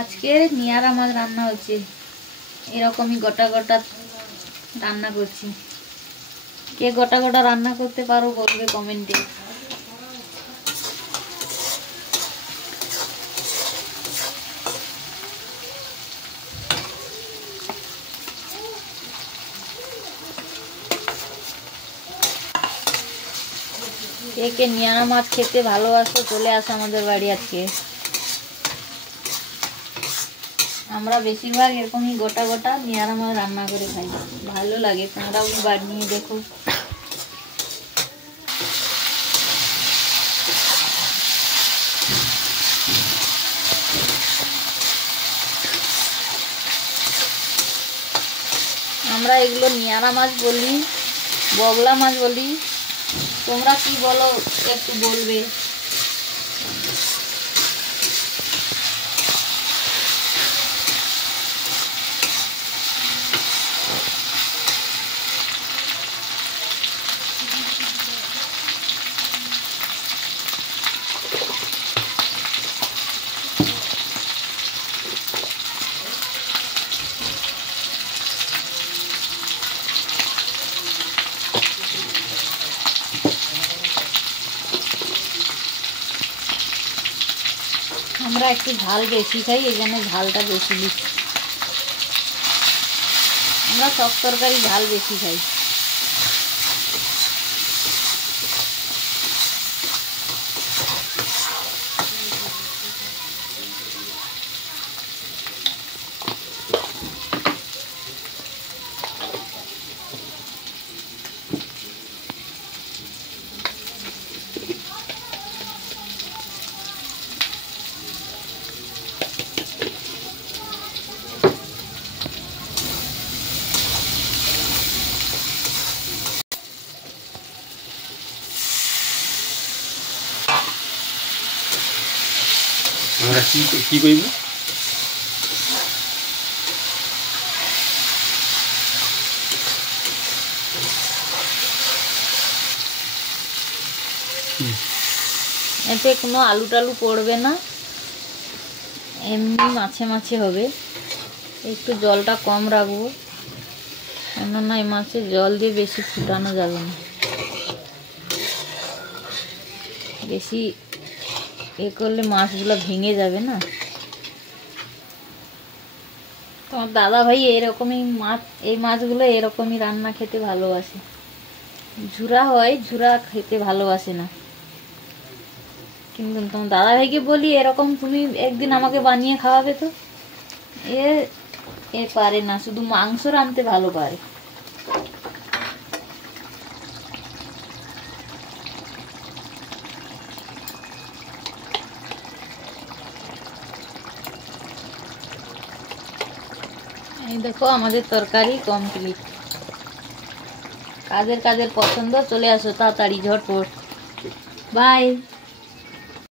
আজকে নিয়ারা মাছ রান্না হচ্ছে, এরকমই গোটা গোটা রান্না করছি। কে গোটা গোটা রান্না করতে পারো বলবে কমেন্টে। কে কে নিয়ারা মাছ খেতে ভালোবাসো চলে আসো আমাদের বাড়ি আজকে। আমরা বেশিরভাগ এরকমই গোটা গোটা নিয়ারা মাছ রান্না করে খাই, ভালো লাগে। তোমরাও বানিয়ে দেখো। আমরা এগুলো নিয়ারা মাছ বলি, বগলা মাছ বলি, তোমরা কি বলো একটু বলবে। আমরা একটু ঝাল বেশি খাই, এই জন্য ঝালটা বেশি দিচ্ছি। আমরা সব তরকারি ঝাল বেশি খাই। আমরা কি কইব এতে কোনো আলু টালু পড়বে না, এমনি মাছে মাছে হবে। একটু জলটা কম রাখবো, কেননা এই মাছে জল দিয়ে বেশি ফুটানো যাবে না, বেশি এ করলে মাছগুলো ভেঙে যাবে না। তোমার দাদা ভাই এরকমই মাছ, এই মাছগুলো এরকমই রান্না খেতে ভালোবাসে। ঝুরা হয়, ঝুরা খেতে ভালোবাসে না। কিন্তু তোমার দাদা ভাইকে বলি এরকম তুমি একদিন আমাকে বানিয়ে খাওয়াবে তো, এ পারে না, শুধু মাংস রাঁধতে ভালো পারে। এই দেখো আমাদের তরকারি কমপ্লিট। কাদের কাদের পছন্দ চলে আসো তাড়াতাড়ি ঝটপট। বাই।